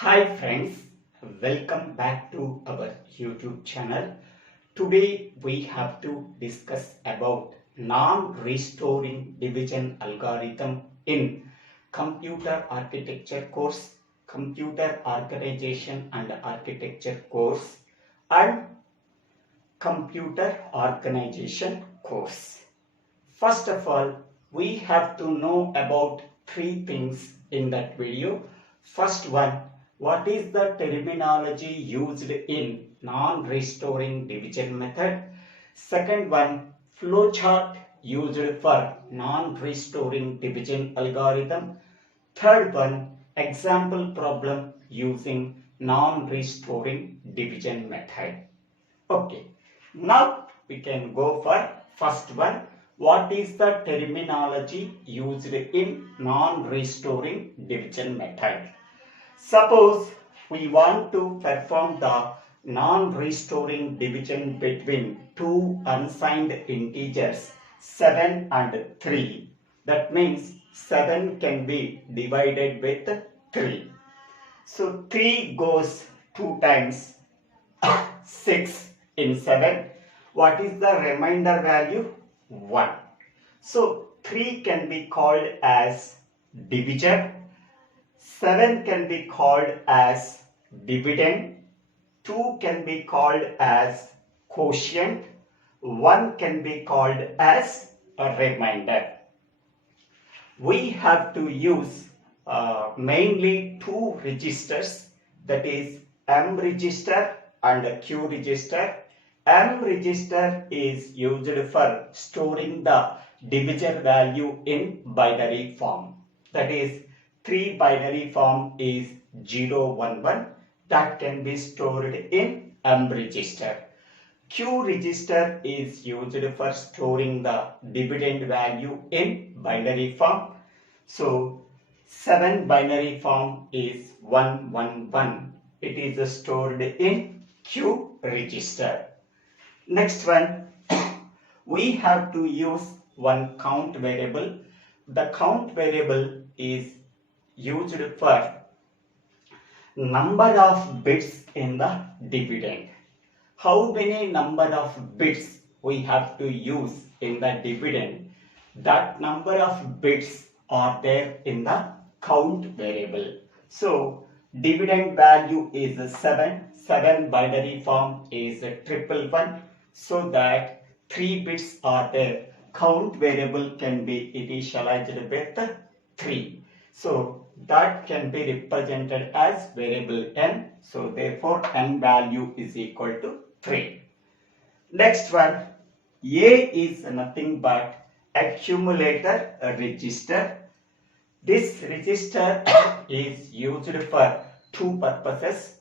Hi friends, welcome back to our YouTube channel. Today we have to discuss about non-restoring division algorithm in computer architecture course, computer organization and architecture course and computer organization course. First of all, we have to know about three things in that video. First one, what is the terminology used in non-restoring division method? Second one, flowchart used for non-restoring division algorithm. Third one, example problem using non-restoring division method. Okay, now we can go for first one. What is the terminology used in non-restoring division method? Suppose we want to perform the non-restoring division between two unsigned integers 7 and 3. That means 7 can be divided with 3. So 3 goes 2 times 6 in 7. What is the remainder value? 1. So 3 can be called as divisor, 7 can be called as dividend, 2 can be called as quotient, 1 can be called as a remainder. We have to use mainly two registers, that is M register and Q register. M register is used for storing the divisor value in binary form. That is 3 binary form is 0, 1, 1. That can be stored in M register. Q register is used for storing the dividend value in binary form. So 7 binary form is 1, 1, 1. It is stored in Q register. Next one, we have to use one count variable. The count variable is used for number of bits in the dividend. How many number of bits we have to use in the dividend? That number of bits are there in the count variable. So dividend value is 7. 7 binary form is 111. So that 3 bits are there. Count variable can be initialized with 3. So that can be represented as variable n. So therefore n value is equal to 3. Next one, A is nothing but accumulator register. This register is used for two purposes.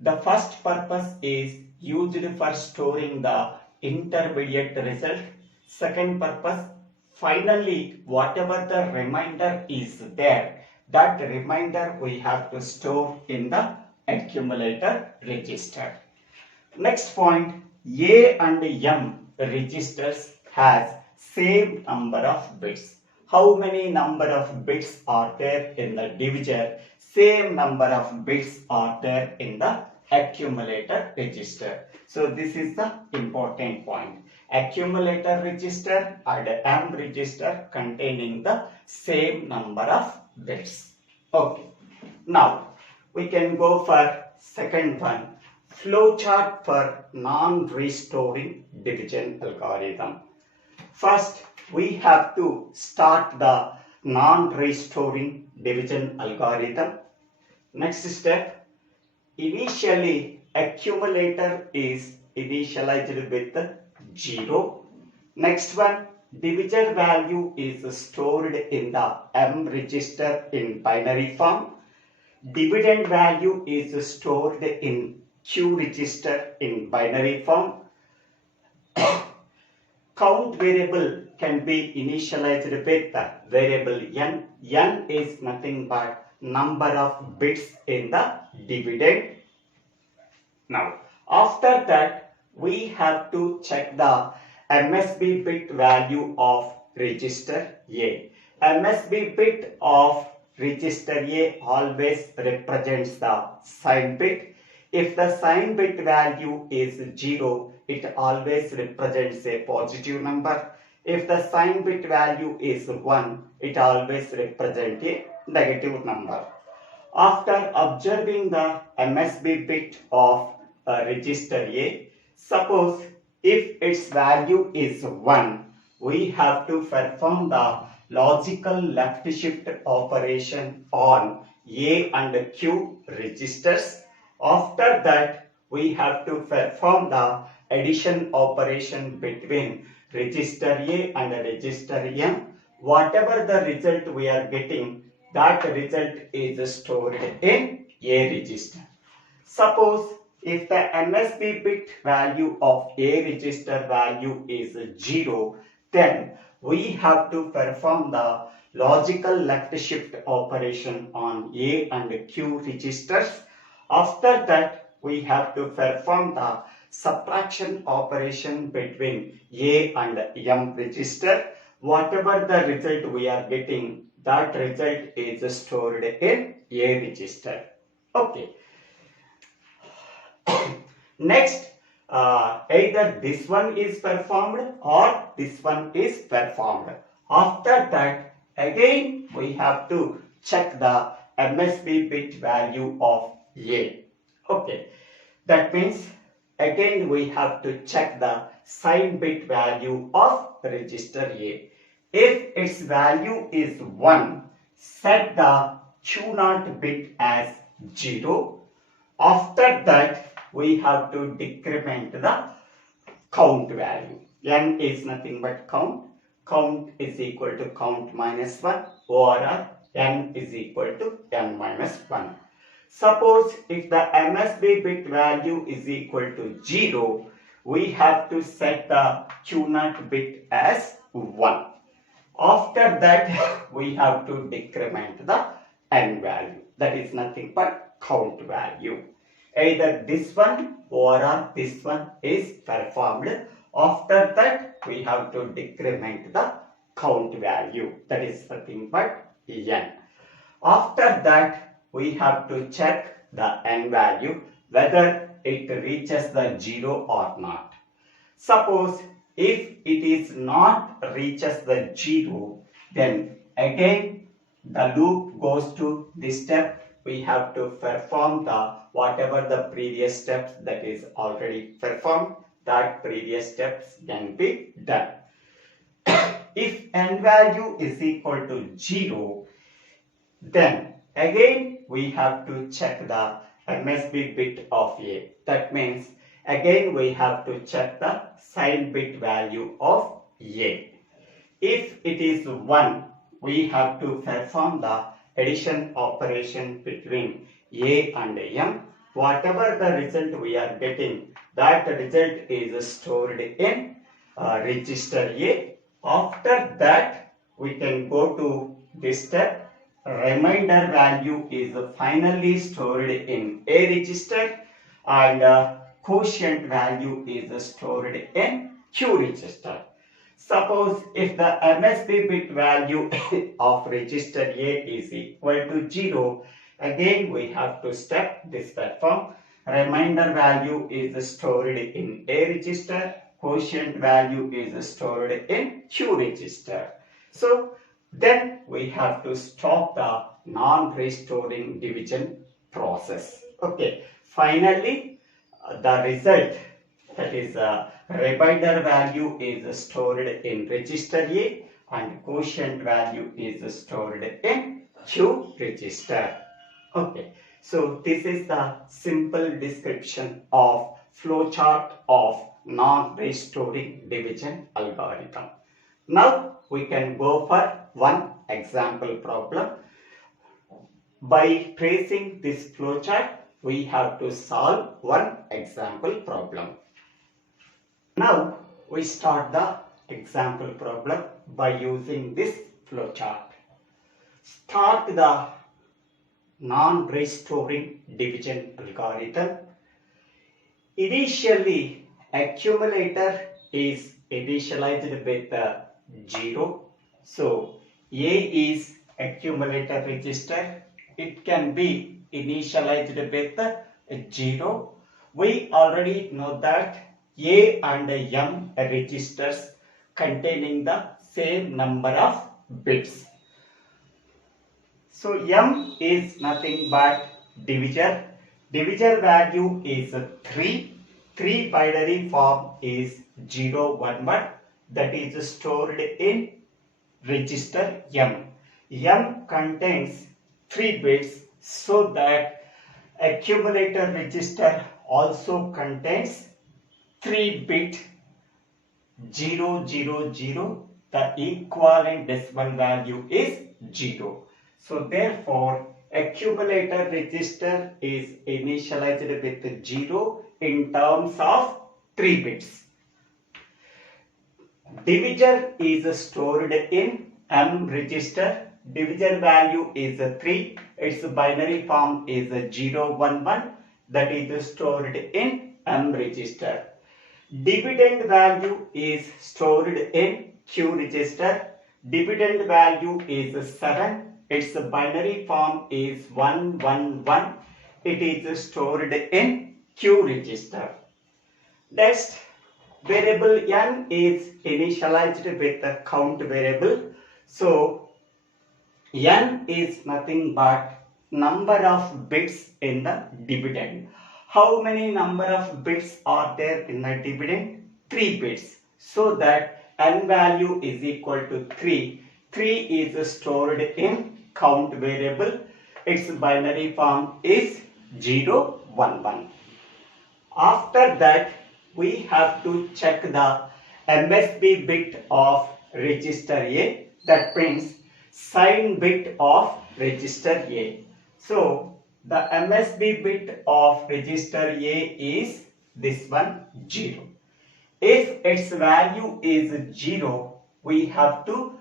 The first purpose is used for storing the intermediate result. Second purpose, finally whatever the remainder is there, that remainder we have to store in the accumulator register. Next point, A and M registers has same number of bits. How many number of bits are there in the divisor? Same number of bits are there in the accumulator register. So this is the important point. Accumulator register and M register containing the same number of bits. Okay. Now we can go for second one. Flowchart for non-restoring division algorithm. First, we have to start the non-restoring division algorithm. Next step, initially accumulator is initialized with 0. Next one, divisor value is stored in the M register in binary form. Dividend value is stored in Q register in binary form. Count variable can be initialized with the variable n. N is nothing but number of bits in the dividend. Now, after that, we have to check the MSB bit value of register A. MSB bit of register A always represents the sign bit. If the sign bit value is 0, it always represents a positive number. If the sign bit value is 1, it always represents a negative number. After observing the MSB bit of register A, suppose if its value is 1, we have to perform the logical left shift operation on A and Q registers. After that, we have to perform the addition operation between register A and register M. Whatever the result we are getting, that result is stored in A register. Suppose if the MSB bit value of A register value is 0, then we have to perform the logical left shift operation on A and Q registers. After that, we have to perform the subtraction operation between A and M register. Whatever the result we are getting, that result is stored in A register. Okay. Next, either this one is performed or this one is performed. After that, again we have to check the MSB bit value of A. Okay, that means again we have to check the sign bit value of register A. If its value is 1, set the Q0 bit as 0. After that, we have to decrement the count value. N is nothing but count. Count is equal to count minus 1 or N is equal to N minus 1. Suppose if the MSB bit value is equal to 0, we have to set the Q0 bit as 1. After that, we have to decrement the N value. That is nothing but count value. Either this one or this one is performed. After that, we have to decrement the count value. That is nothing but N. After that, we have to check the N value, whether it reaches the 0 or not. Suppose if it is not reaches the 0, then again the loop goes to this step. We have to perform the whatever the previous steps that is already performed, that previous steps can be done. If N value is equal to 0, then again we have to check the MSB bit of A. That means again we have to check the sign bit value of A. If it is 1, we have to perform the addition operation between A and M. Whatever the result we are getting, that result is stored in register A. After that, we can go to this step. Remainder value is finally stored in A register and quotient value is stored in Q register. Suppose if the MSB bit value of register A is equal to 0, again we have to step this perform. Remainder value is stored in A register, quotient value is stored in Q register. So then we have to stop the non-restoring division process. Okay, finally the result, that is remainder value is stored in register A and quotient value is stored in Q register. Okay, so this is the simple description of flowchart of non-restoring division algorithm. Now we can go for one example problem. By tracing this flowchart, we have to solve one example problem. Now we start the example problem by using this flowchart. Start the non-restoring division algorithm. Initially, accumulator is initialized with 0. So A is accumulator register. It can be initialized with 0. We already know that A and M registers containing the same number of bits. So M is nothing but divisor. Divisor value is 3. 3 binary form is 0, 1, 1. That is stored in register M. M contains 3 bits, so that accumulator register also contains 3-bit 000. The equivalent decimal value is 0. So therefore accumulator register is initialized with 0 in terms of 3 bits. Divisor is stored in M register. Divisor value is 3. Its binary form is 0, 1, 1. That is stored in M register. Dividend value is stored in Q register. Dividend value is 7. Its binary form is 1, 1, 1. It is stored in Q register. Next, variable n is initialized with a count variable. So n is nothing but number of bits in the dividend. How many number of bits are there in the dividend? 3 bits. So that n value is equal to 3. 3 is stored in count variable. Its binary form is 0, 1, 1. After that, we have to check the MSB bit of register A. That means sign bit of register A. So the MSB bit of register A is this one, 0. If its value is 0, we have to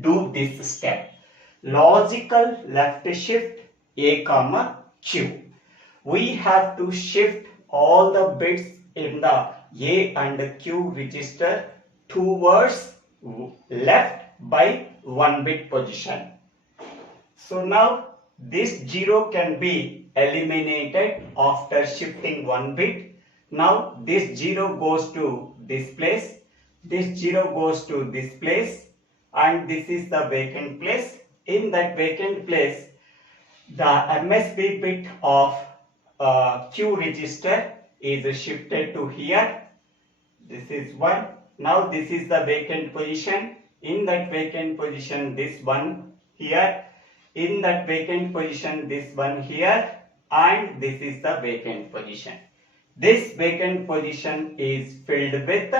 do this step. Logical left shift A comma Q. We have to shift all the bits in the A and Q register towards left by 1 bit position. So now this 0 can be eliminated after shifting 1 bit. Now this 0 goes to this place, this 0 goes to this place, and this is the vacant place. In that vacant place, the MSB bit of Q register is shifted to here. This is 1. Now this is the vacant position. In that vacant position, this one here. In that vacant position, this one here. And this is the vacant position. This vacant position is filled with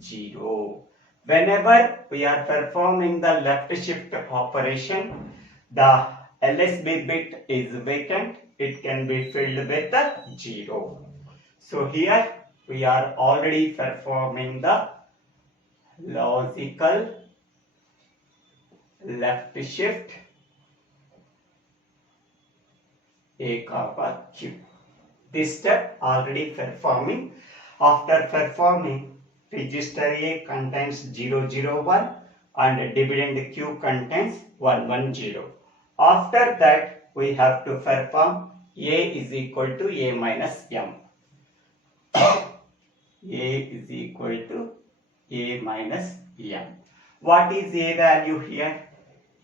0. Whenever we are performing the left shift operation, the LSB bit is vacant. It can be filled with 0. So here we are already performing the logical left shift A comma Q. This step already performing. After performing, register A contains 001 and dividend Q contains 110. After that, we have to perform A is equal to A minus M. A is equal to A minus M. What is A value here?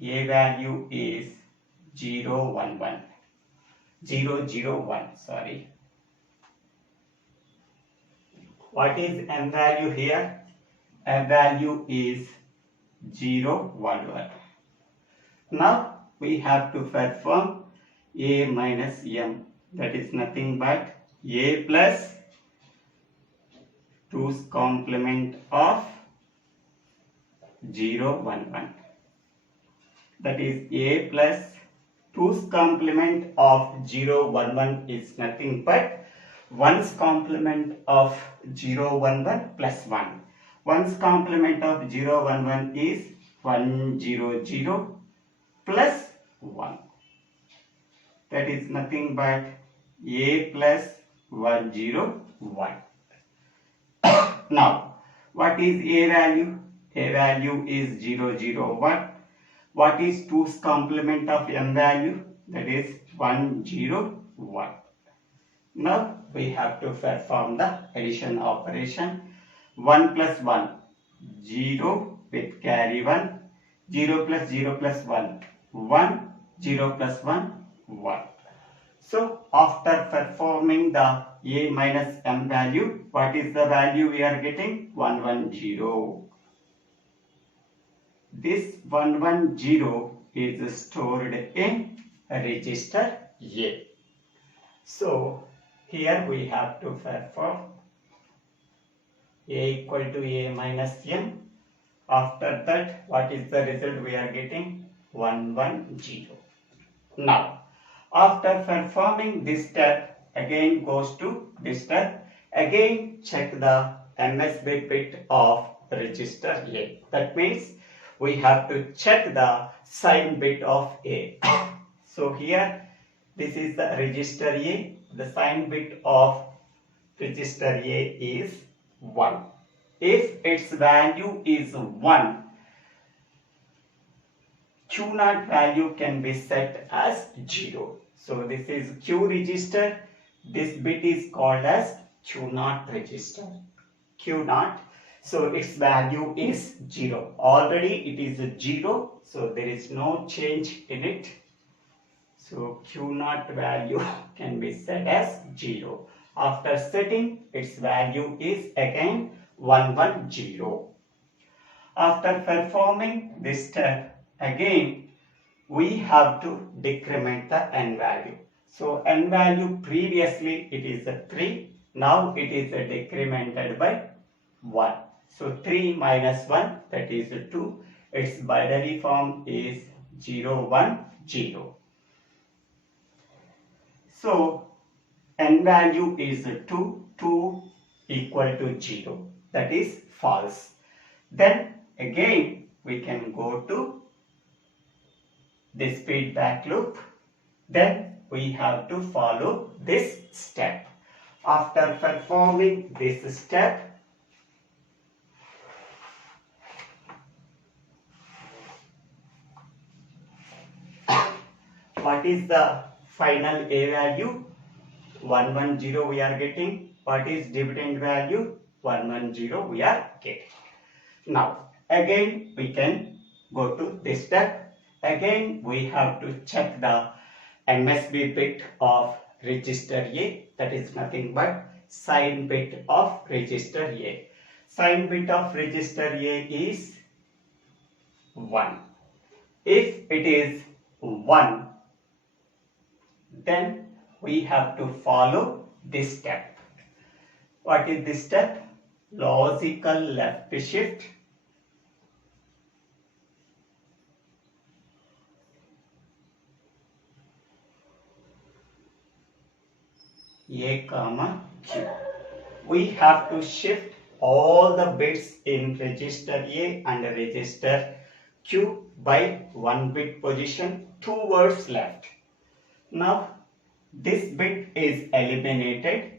A value is 001. Sorry. What is M value here? M value is 011. Now we have to perform A minus M. That is nothing but A plus 2's complement of 011. That is A plus 2's complement of 011 is nothing but 1's complement of 011 plus 1. 1's complement of 011 is 100 plus 1. That is nothing but A plus 101. Now, what is A value? A value is 001. What is 2's complement of m value? That is 1, 0, 1. Now we have to perform the addition operation. 1 plus 1, 0 with carry 1, 0 plus 0 plus 1, 1, 0 plus 1, 1. So after performing the a minus m value, what is the value we are getting? 110. This 110 is stored in register A. So here we have to perform a equal to a minus m. After that, what is the result we are getting? 110. Now, after performing this step, again goes to this step. Again check the MSB bit of register A. That means we have to check the sign bit of A. So here, this is the register A. The sign bit of register A is 1. If its value is 1, Q0 value can be set as 0. So this is Q register. This bit is called as Q0 register. Q0. So its value is 0. Already it is 0. So there is no change in it. So Q0 value can be set as 0. After setting, its value is again 110. After performing this step, again we have to decrement the n value. So n value previously it is a 3. Now it is decremented by 1. So 3 minus 1, that is 2. Its binary form is 0, 1, 0. So n value is 2, 2 equal to 0. That is false. Then again we can go to this feedback loop. Then we have to follow this step. After performing this step, what is the final A value? 110 we are getting. What is dividend value? 110 we are getting. Now again we can go to this step. Again we have to check the MSB bit of register A. That is nothing but sign bit of register A. Sign bit of register A is 1. If it is 1, then we have to follow this step. What is this step? Logical left shift. A comma Q. We have to shift all the bits in register A and register Q by 1 bit position towards left. Now this bit is eliminated.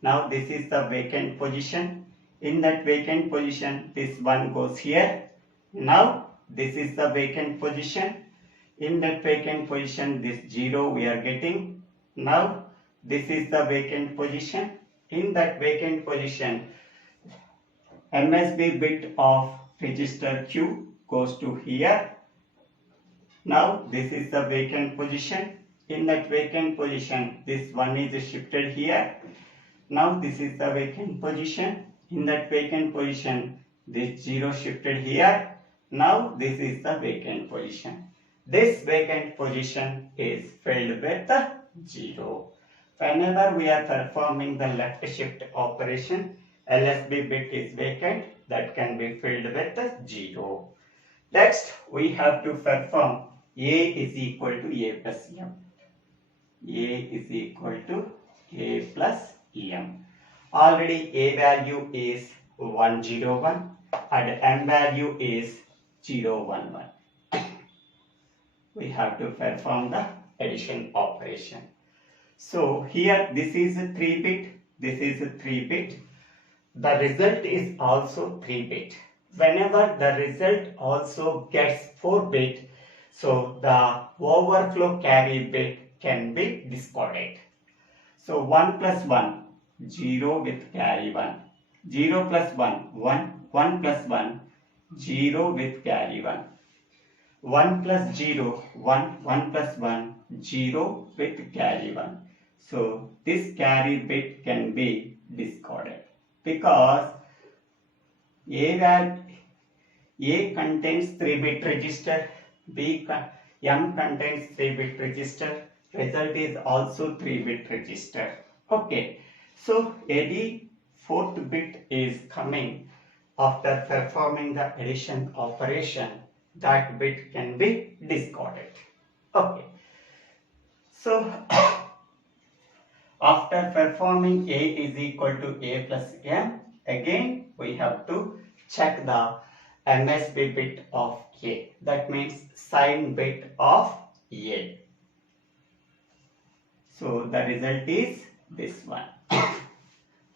Now this is the vacant position. In that vacant position, this 1 goes here. Now this is the vacant position. In that vacant position, this 0 we are getting. Now this is the vacant position. In that vacant position, MSB bit of register Q goes to here. Now this is the vacant position. In that vacant position, this 1 is shifted here. Now this is the vacant position. In that vacant position, this 0 shifted here. Now this is the vacant position. This vacant position is filled with 0. Whenever we are performing the left shift operation, LSB bit is vacant, that can be filled with 0. Next, we have to perform A is equal to A plus M. A is equal to A plus M. Already A value is 101 and M value is 011. We have to perform the addition operation. So here this is a 3 bit, this is a 3 bit. The result is also 3 bit. Whenever the result also gets 4 bit, So the overflow carry bit can be discarded. So 1 plus 1, 0 with carry 1. 0 plus 1, 1. 1 plus 1, 0 with carry 1. 1 plus 0, 1. 1 plus 1, 0 with carry 1. So this carry bit can be discarded because A contains 3-bit register, M contains 3-bit register, result is also 3-bit register. Okay, so any 4th bit is coming after performing the addition operation, that bit can be discarded. Okay, so after performing A is equal to A plus M, again we have to check the MSB bit of A. That means sign bit of A. So the result is this one.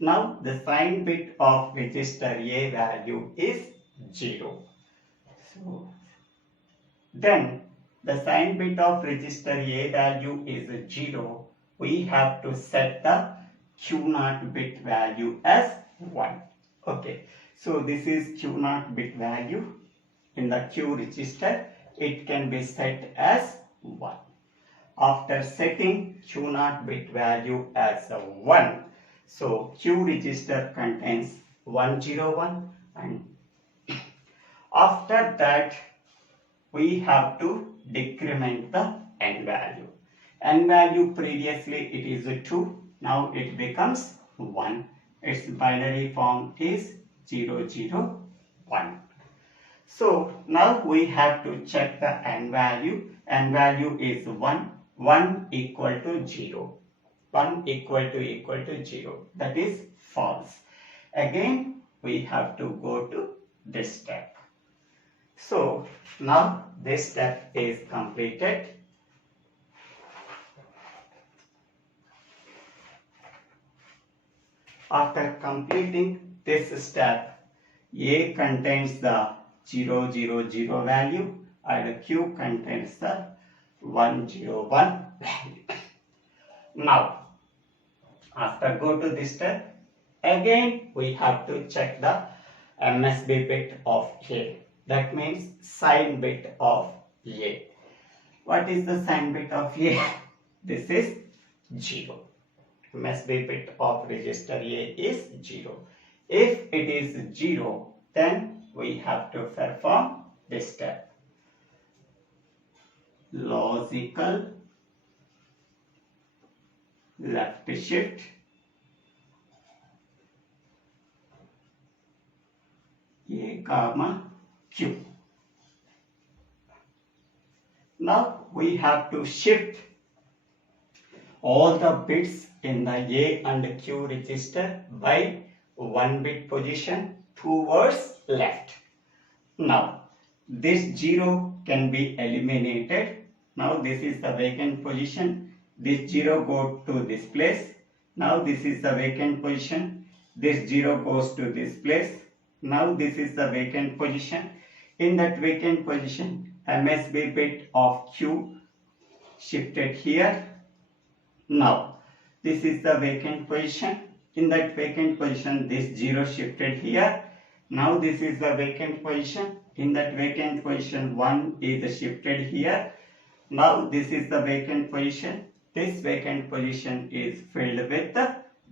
Now the sign bit of register A value is 0. So then the sign bit of register A value is 0. We have to set the Q0 bit value as 1. Okay, so this is Q0 bit value in the Q register. It can be set as 1. After setting Q0 bit value as 1, so Q register contains 101, and after that we have to decrement the N value. N value previously it is 2, now it becomes 1. Its binary form is 0, 0, 1. So now we have to check the N value. N value is 1. 1 equal to 0. 1 equal to 0. That is false. Again we have to go to this step. So now this step is completed. After completing this step, A contains the 0, 0, 0 value and Q contains the 1, 0, 1 value. Now, after go to this step, again we have to check the MSB bit of A. That means sign bit of A. What is the sign bit of A? This is 0. MSB bit of register A is 0. If it is 0, then we have to perform this step. Logical left shift A comma Q. Now we have to shift all the bits in the A and Q register by 1 bit position towards left. Now this 0 can be eliminated. Now this is the vacant position. This 0 goes to this place. Now this is the vacant position. This 0 goes to this place. Now this is the vacant position. In that vacant position, MSB bit of Q shifted here. Now this is the vacant position. In that vacant position, this 0 shifted here. Now this is the vacant position. In that vacant position, 1 is shifted here. Now this is the vacant position. This vacant position is filled with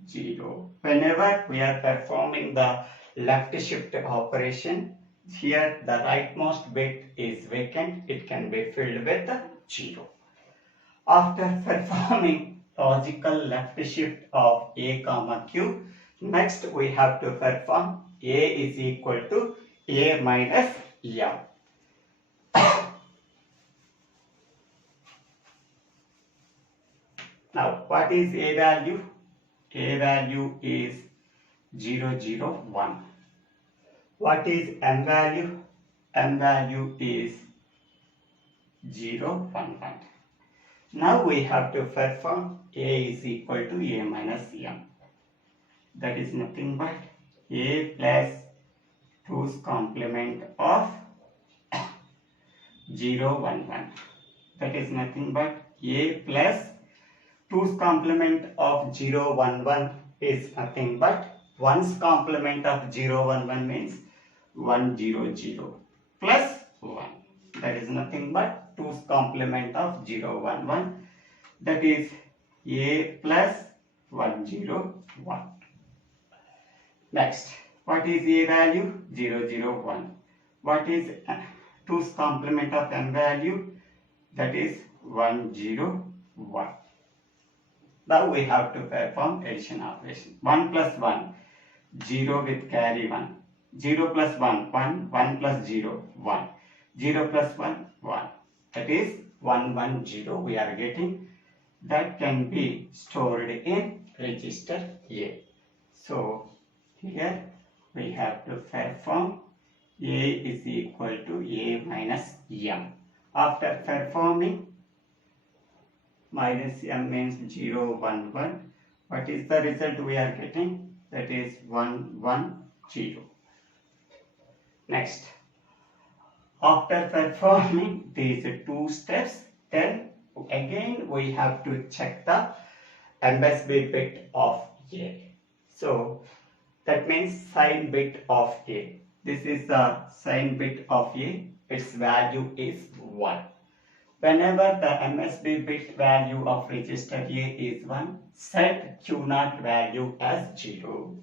0. Whenever we are performing the left shift operation, here the rightmost bit is vacant. It can be filled with 0. After performing logical left shift of A comma Q, next we have to perform A is equal to A minus M. Now what is A value? A value is 0, 0, 1. What is M value? M value is 0, 1, 1. Now we have to perform A is equal to A minus M. That is nothing but A plus 2's complement of 0, 1, 1. That is nothing but A plus 2's complement of 0, 1, 1 is nothing but 1's complement of 0, 1, 1 means 1, 0, 0 plus 1. That is nothing but 2's complement of 0, 1, 1. That is A plus 1, 0, 1. Next, what is A value? 0, 0, 1. What is 2's complement of M value? That is 1, 0, 1. Now we have to perform addition operation. 1 plus 1, 0 with carry 1. 0 plus 1, 1, 1 plus 0, 1. 0 plus 1, 1. That is 1, 1, 0 we are getting. That can be stored in register A. So here we have to perform A is equal to A minus M. After performing minus M means 0, 1, 1. What is the result we are getting? That is 1, 1, 0. Next, after performing these two steps, then again we have to check the MSB bit of A. So that means sign bit of A. This is the sign bit of A. Its value is 1. Whenever the MSB bit value of register A is 1, set Q0 value as 0.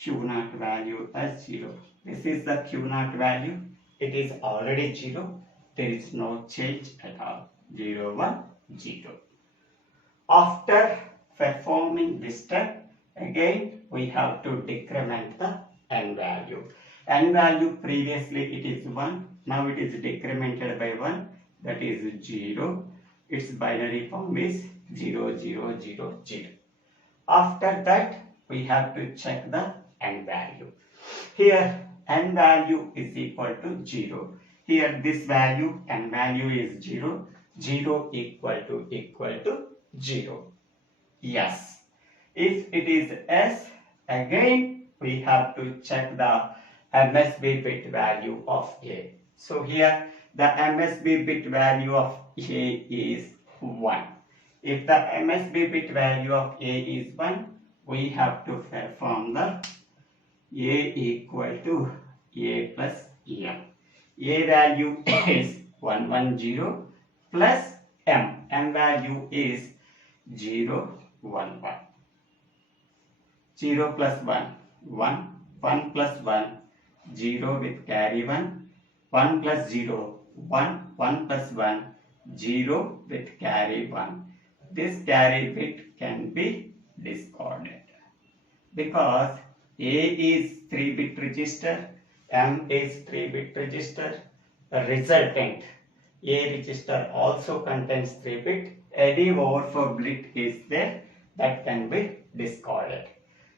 Q0 value as 0. This is the Q0 value. It is already 0. There is no change at all. 0, 1, 0. After performing this step, again we have to decrement the N value. N value previously it is 1. Now it is decremented by 1. That is 0. Its binary form is 0, 0, 0, 0. After that, we have to check the N value. Here, N value is equal to 0. Here, this value, N value is 0. 0 equal to 0. Yes. If it is S, again, we have to check the MSB bit value of A. So here, the MSB bit value of A is 1. If the MSB bit value of A is 1, we have to perform the A equal to A plus M. A value is 1, 1, 0 plus M. M value is 0, 1, 1. 0 plus 1, 1. 1 plus 1, 0 with carry 1. 1 plus 0, 1, 1 plus 1, 0 with carry 1. This carry bit can be discarded because A is 3-bit register, M is 3-bit register. The resultant A register also contains 3-bit. Any overflow bit is there that can be discarded.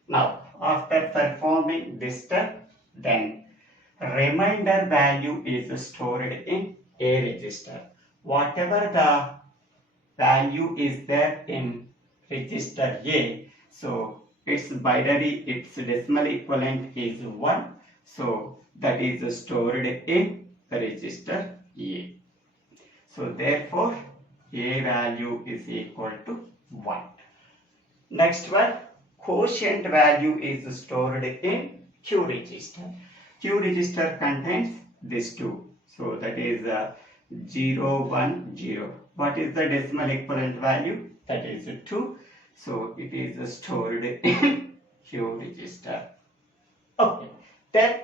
Now, after performing this step, then remainder value is stored in A register. Whatever the value is there in register A, so its binary, its decimal equivalent is 1. So that is stored in register A. So therefore, A value is equal to 1. Next one, quotient value is stored in Q register. Q register contains these two. So that is 0, 1, 0. What is the decimal equivalent value? That is 2. So it is stored in Q register. Okay. Then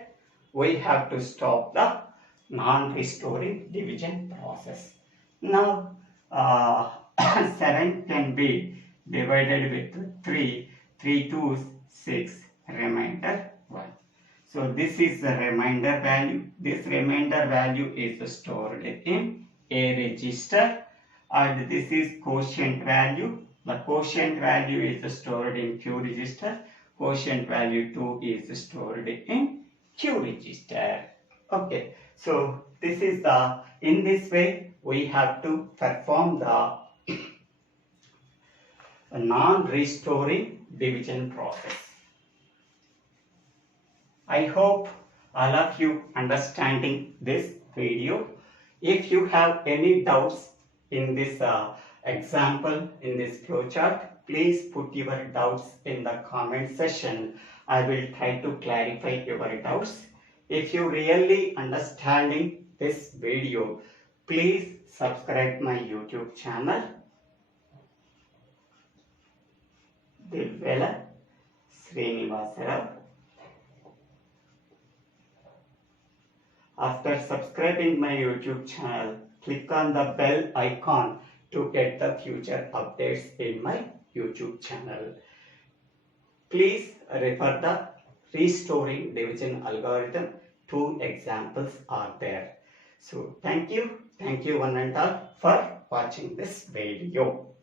we have to stop the non-restoring division process. Now 7 can be divided with 3. 3 2's 6. Remainder 1. So this is the remainder value. This remainder value is stored in A register, and this is quotient value. The quotient value is stored in Q register. Quotient value 2 is stored in Q register. Okay. So this is the, in this way we have to perform the non-restoring division process. I hope all of you understanding this video. If you have any doubts in this example, in this flowchart, please put your doubts in the comment section. I will try to clarify your doubts. If you really understanding this video, please subscribe my YouTube channel, Divvela Srinivasa. After subscribing my YouTube channel, click on the bell icon to get the future updates in my YouTube channel. Please refer the restoring division algorithm. 2 examples are there. So thank you one and all for watching this video.